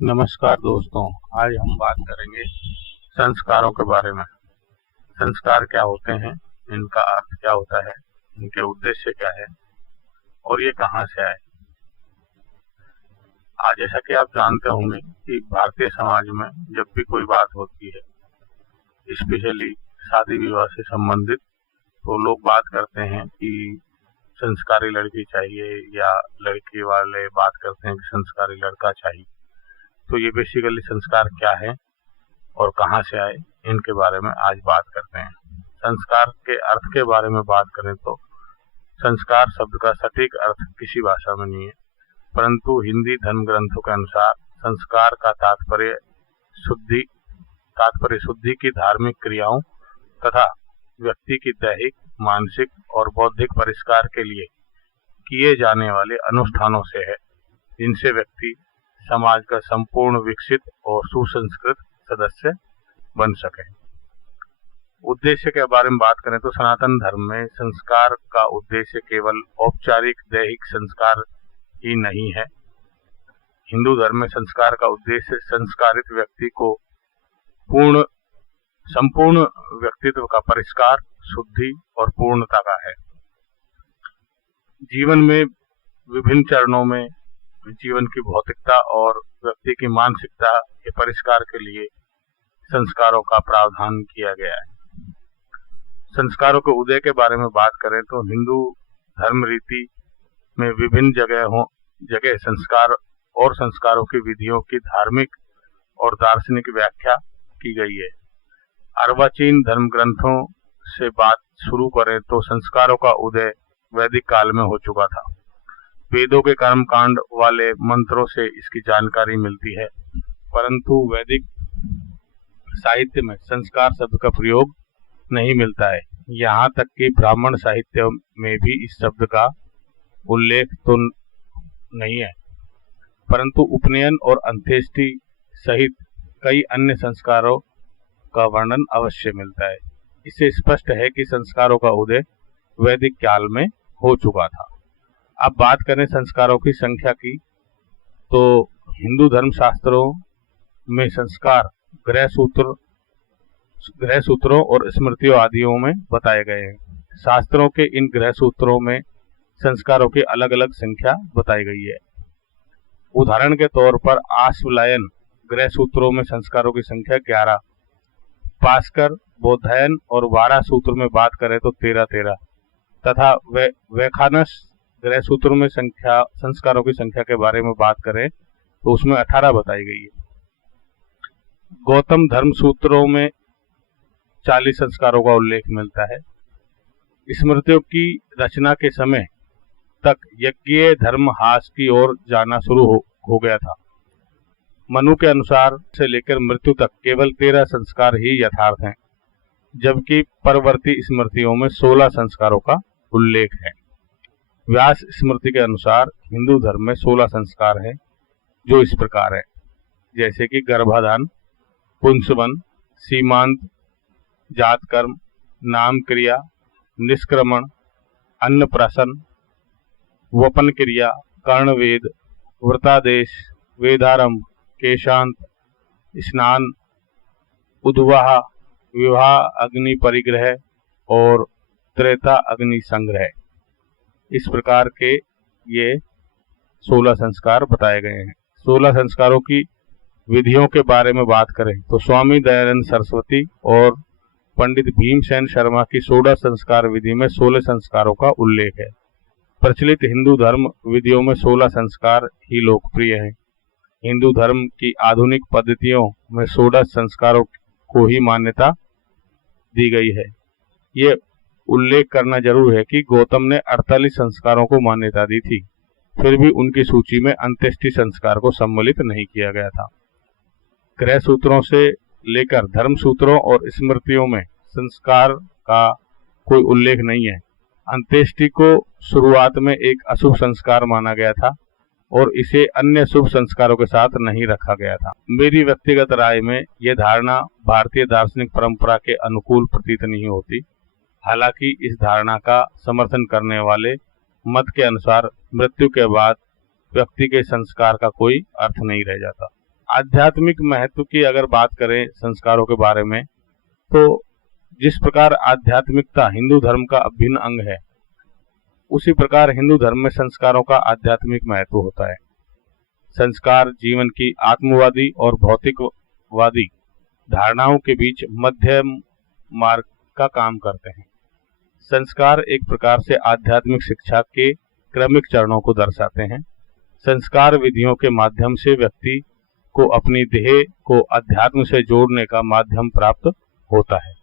नमस्कार दोस्तों। आज हम बात करेंगे संस्कारों के बारे में। संस्कार क्या होते हैं, इनका अर्थ क्या होता है, इनके उद्देश्य क्या है और ये कहाँ से आए। आज जैसा कि आप जानते होंगे कि भारतीय समाज में जब भी कोई बात होती है, स्पेशली शादी विवाह से संबंधित, तो लोग बात करते हैं कि संस्कारी लड़की चाहिए, या लड़की वाले बात करते हैं कि संस्कारी लड़का चाहिए। तो ये बेसिकली संस्कार क्या है और कहाँ से आए, इनके बारे में आज बात करते हैं। संस्कार के अर्थ के बारे में बात करें तो संस्कार शब्द का सटीक अर्थ किसी भाषा में नहीं है, परंतु हिंदी धर्म ग्रंथों के अनुसार संस्कार का तात्पर्य शुद्धि की धार्मिक क्रियाओं तथा व्यक्ति की दैहिक, मानसिक और बौद्धिक परिष्कार के लिए किए जाने वाले अनुष्ठानों से है, जिनसे व्यक्ति समाज का संपूर्ण विकसित और सुसंस्कृत सदस्य बन सके। उद्देश्य के बारे में बात करें तो सनातन धर्म में संस्कार का उद्देश्य केवल औपचारिक दैहिक संस्कार ही नहीं है। हिंदू धर्म में संस्कार का उद्देश्य संस्कारित व्यक्ति को संपूर्ण व्यक्तित्व का परिष्कार, शुद्धि और पूर्णता का है। जीवन में विभिन्न चरणों में जीवन की भौतिकता और व्यक्ति की मानसिकता के परिष्कार के लिए संस्कारों का प्रावधान किया गया है। संस्कारों के उदय के बारे में बात करें तो हिंदू धर्म रीति में विभिन्न जगह संस्कार और संस्कारों की विधियों की धार्मिक और दार्शनिक व्याख्या की गई है। अर्वाचीन धर्म ग्रंथों से बात शुरू करें तो संस्कारों का उदय वैदिक काल में हो चुका था। वेदों के कर्म कांड वाले मंत्रों से इसकी जानकारी मिलती है, परंतु वैदिक साहित्य में संस्कार शब्द का प्रयोग नहीं मिलता है। यहाँ तक कि ब्राह्मण साहित्य में भी इस शब्द का उल्लेख तो नहीं है, परंतु उपनयन और अंत्येष्टि सहित कई अन्य संस्कारों का वर्णन अवश्य मिलता है। इससे स्पष्ट है कि संस्कारों का उदय वैदिक काल में हो चुका था। अब बात करें संस्कारों की संख्या की, तो हिंदू धर्म शास्त्रों में संस्कार गृह सूत्रों और स्मृतियों आदियों में बताए गए हैं। शास्त्रों के इन गृह सूत्रों में संस्कारों की अलग अलग संख्या बताई गई है। उदाहरण के तौर पर आश्वलायन गृह सूत्रों में संस्कारों की संख्या 11, पास्कर, बोधायन और वारा सूत्र में बात करें तो 13 तथा वैखानस गृह सूत्र में संस्कारों की संख्या के बारे में बात करें तो उसमें 18 बताई गई है। गौतम धर्म सूत्रों में 40 संस्कारों का उल्लेख मिलता है। स्मृतियों की रचना के समय तक यज्ञीय धर्म हास की ओर जाना शुरू हो गया था। मनु के अनुसार से लेकर मृत्यु तक केवल 13 संस्कार ही यथार्थ हैं, जबकि परवर्ती स्मृतियों में 16 संस्कारों का उल्लेख है। व्यास स्मृति के अनुसार हिंदू धर्म में 16 संस्कार हैं, जो इस प्रकार है, जैसे कि गर्भाधान, पुंसवन, सीमांत, जात कर्म, नाम क्रिया, निष्क्रमण, अन्नप्राशन, वपन क्रिया, कर्णवेद, व्रतादेश, वेदारंभ, केशांत, स्नान, उद्वाह, विवाह, अग्नि परिग्रह और त्रेता अग्नि संग्रह। इस प्रकार के ये 16 संस्कार बताए गए हैं। 16 संस्कारों की विधियों के बारे में बात करें तो स्वामी दयानंद सरस्वती और पंडित भीमसेन शर्मा की 16 संस्कार विधि में 16 संस्कारों का उल्लेख है। प्रचलित हिंदू धर्म विधियों में 16 संस्कार ही लोकप्रिय हैं। हिंदू धर्म की आधुनिक पद्धतियों में 16 संस्कारों को ही मान्यता दी गई है। ये उल्लेख करना जरूर है कि गौतम ने 48 संस्कारों को मान्यता दी थी, फिर भी उनकी सूची में अंत्येष्टि संस्कार को सम्मिलित नहीं किया गया था। गृह सूत्रों से लेकर धर्म सूत्रों और स्मृतियों में संस्कार का कोई उल्लेख नहीं है। अंत्येष्टि को शुरुआत में एक अशुभ संस्कार माना गया था और इसे अन्य शुभ संस्कारों के साथ नहीं रखा गया था। मेरी व्यक्तिगत राय में यह धारणा भारतीय दार्शनिक परंपरा के अनुकूल प्रतीत नहीं होती। हालांकि इस धारणा का समर्थन करने वाले मत के अनुसार मृत्यु के बाद व्यक्ति के संस्कार का कोई अर्थ नहीं रह जाता। आध्यात्मिक महत्व की अगर बात करें संस्कारों के बारे में, तो जिस प्रकार आध्यात्मिकता हिंदू धर्म का अभिन्न अंग है, उसी प्रकार हिंदू धर्म में संस्कारों का आध्यात्मिक महत्व होता है। संस्कार जीवन की आत्मवादी और भौतिकवादी धारणाओं के बीच मध्यम मार्ग का काम करते हैं। संस्कार एक प्रकार से आध्यात्मिक शिक्षा के क्रमिक चरणों को दर्शाते हैं। संस्कार विधियों के माध्यम से व्यक्ति को अपनी देह को अध्यात्म से जोड़ने का माध्यम प्राप्त होता है।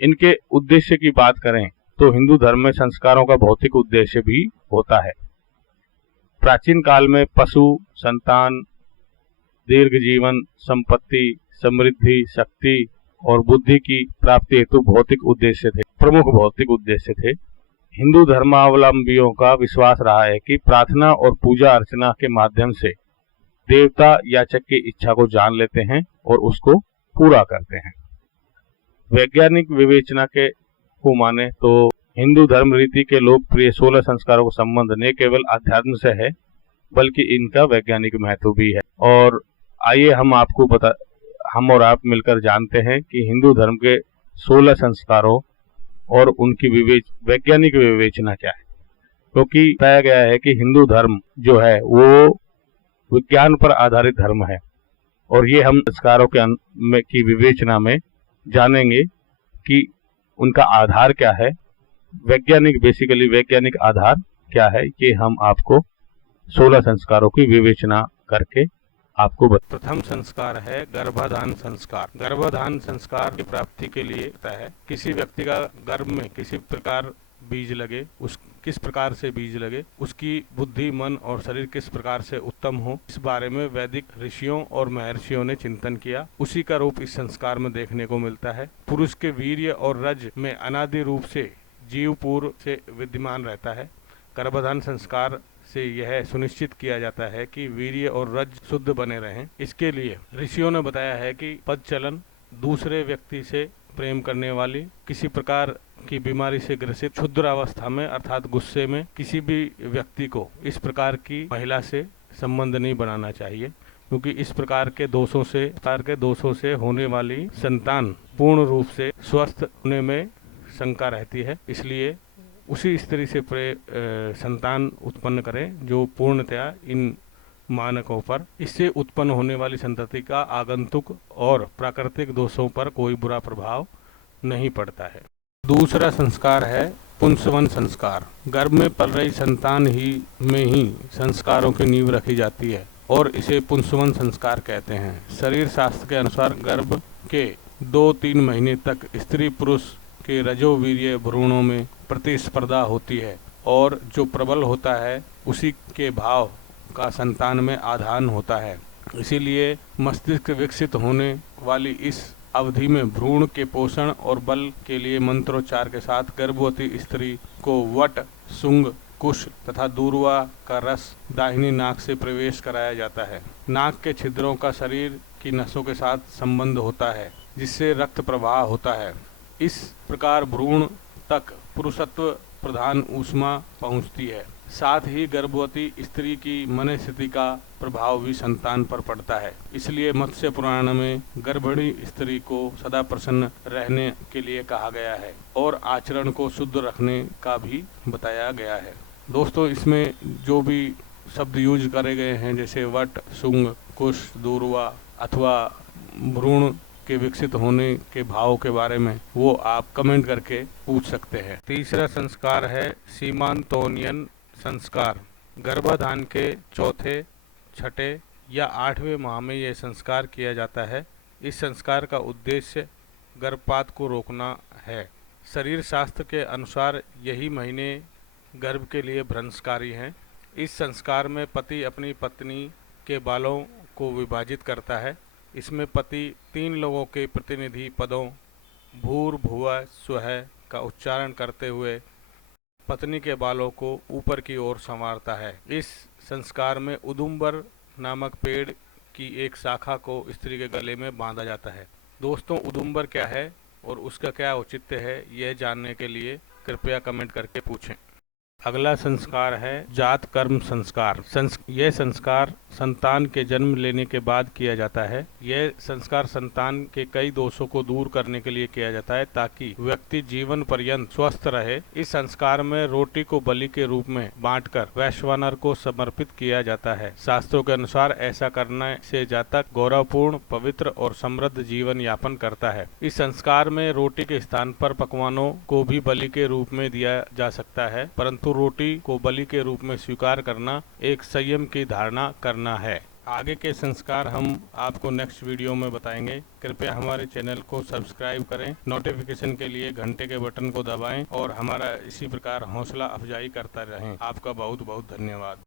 इनके उद्देश्य की बात करें तो हिंदू धर्म में संस्कारों का भौतिक उद्देश्य भी होता है। प्राचीन काल में पशु, संतान, दीर्घ जीवन, संपत्ति, समृद्धि, शक्ति और बुद्धि की प्राप्ति हेतु प्रमुख भौतिक उद्देश्य थे। हिंदू धर्मावलंबियों का विश्वास रहा है कि प्रार्थना और पूजा अर्चना के माध्यम से देवता याचक की इच्छा को जान लेते हैं और उसको पूरा करते हैं। वैज्ञानिक विवेचना के को माने तो हिंदू धर्म रीति के लोकप्रिय 16 संस्कारों का संबंध न केवल अध्यात्म से है, बल्कि इनका वैज्ञानिक महत्व भी है। और आइए हम और आप मिलकर जानते हैं कि हिंदू धर्म के 16 संस्कारों और उनकी वैज्ञानिक विवेचना क्या है। क्योंकि बताया गया है कि हिंदू धर्म जो है वो विज्ञान पर आधारित धर्म है, और ये हम संस्कारों की विवेचना में जानेंगे कि उनका आधार क्या है, वैज्ञानिक आधार क्या है। ये हम आपको 16 संस्कारों की विवेचना करके आपको प्रथम संस्कार है गर्भाधान संस्कार। गर्भाधान संस्कार की प्राप्ति के लिए होता है किसी व्यक्ति का गर्भ में किस प्रकार से बीज लगे, उसकी बुद्धि, मन और शरीर किस प्रकार से उत्तम हो, इस बारे में वैदिक ऋषियों और महर्षियों ने चिंतन किया। उसी का रूप इस संस्कार में देखने को मिलता है। पुरुष के वीर्य और रज में अनादि रूप से जीव पूर्व से विद्यमान रहता है। गर्भाधान संस्कार से यह सुनिश्चित किया जाता है कि वीर्य और रज शुद्ध बने रहें। इसके लिए ऋषियों ने बताया है कि पद चलन, दूसरे व्यक्ति से प्रेम करने वाली, किसी प्रकार की बीमारी से ग्रसित, क्षुद्र अवस्था में अर्थात गुस्से में किसी भी व्यक्ति को इस प्रकार की महिला से संबंध नहीं बनाना चाहिए, क्योंकि इस प्रकार के दोषों से होने वाली संतान पूर्ण रूप से स्वस्थ होने में शंका रहती है। इसलिए उसी स्त्री से संतान उत्पन्न करें जो पूर्णतया इन मानकों पर, इससे उत्पन्न होने वाली संतति का आगंतुक और प्राकृतिक दोषों पर कोई बुरा प्रभाव नहीं पड़ता है। दूसरा संस्कार है पुंसवन संस्कार। गर्भ में पल रही संतान में ही संस्कारों की नींव रखी जाती है और इसे पुंसवन संस्कार कहते हैं। शरीर शास्त्र के अनुसार गर्भ के 2-3 महीने तक स्त्री पुरुष के रजोवीर्य भ्रूणों में प्रतिस्पर्धा होती है और जो प्रबल होता है उसी के भाव का संतान में आधान होता है। इसीलिए मस्तिष्क विकसित होने वाली इस अवधि में भ्रूण के पोषण और बल के लिए मंत्रोच्चार के साथ गर्भवती स्त्री को वट, शुंग, कुश तथा दूर्वा का रस दाहिनी नाक से प्रवेश कराया जाता है। नाक के छिद्रों का शरीर की नसों के साथ संबंध होता है, जिससे रक्त प्रवाह होता है। इस प्रकार भ्रूण तक पुरुषत्व प्रधान ऊष्मा पहुंचती है। साथ ही गर्भवती स्त्री की मन स्थिति का प्रभाव भी संतान पर पड़ता है। इसलिए मत्स्य पुराण में गर्भिणी स्त्री को सदा प्रसन्न रहने के लिए कहा गया है और आचरण को शुद्ध रखने का भी बताया गया है। दोस्तों, इसमें जो भी शब्द यूज करे गए हैं जैसे वट, शुंग, कुश, दूर्वा अथवा भ्रूण के विकसित होने के भाव के बारे में वो आप कमेंट करके पूछ सकते हैं। तीसरा संस्कार है सीमांतोनियन संस्कार। गर्भाधान के चौथे, छठे या 8वें माह में यह संस्कार किया जाता है। इस संस्कार का उद्देश्य गर्भपात को रोकना है। शरीर शास्त्र के अनुसार यही महीने गर्भ के लिए भ्रंशकारी हैं। इस संस्कार में पति अपनी पत्नी के बालों को विभाजित करता है। इसमें पति 3 लोगों के प्रतिनिधि पदों भूर्भुवः स्वः का उच्चारण करते हुए पत्नी के बालों को ऊपर की ओर संवारता है। इस संस्कार में उदुम्बर नामक पेड़ की एक शाखा को स्त्री के गले में बांधा जाता है। दोस्तों, उदुम्बर क्या है और उसका क्या औचित्य है, यह जानने के लिए कृपया कमेंट करके पूछें। अगला संस्कार है जात कर्म संस्कार। यह संस्कार संतान के जन्म लेने के बाद किया जाता है। यह संस्कार संतान के कई दोषों को दूर करने के लिए किया जाता है ताकि व्यक्ति जीवन पर्यंत स्वस्थ रहे। इस संस्कार में रोटी को बलि के रूप में बांटकर वैश्वानर को समर्पित किया जाता है। शास्त्रों के अनुसार ऐसा करने से जातक गौरवपूर्ण, पवित्र और समृद्ध जीवन यापन करता है। इस संस्कार में रोटी के स्थान पर पकवानों को भी बलि के रूप में दिया जा सकता है, परंतु रोटी को बलि के रूप में स्वीकार करना एक संयम की धारणा करना है। आगे के संस्कार हम आपको नेक्स्ट वीडियो में बताएंगे। कृपया हमारे चैनल को सब्सक्राइब करें, नोटिफिकेशन के लिए घंटे के बटन को दबाएं और हमारा इसी प्रकार हौसला अफजाई करता रहें। आपका बहुत बहुत धन्यवाद।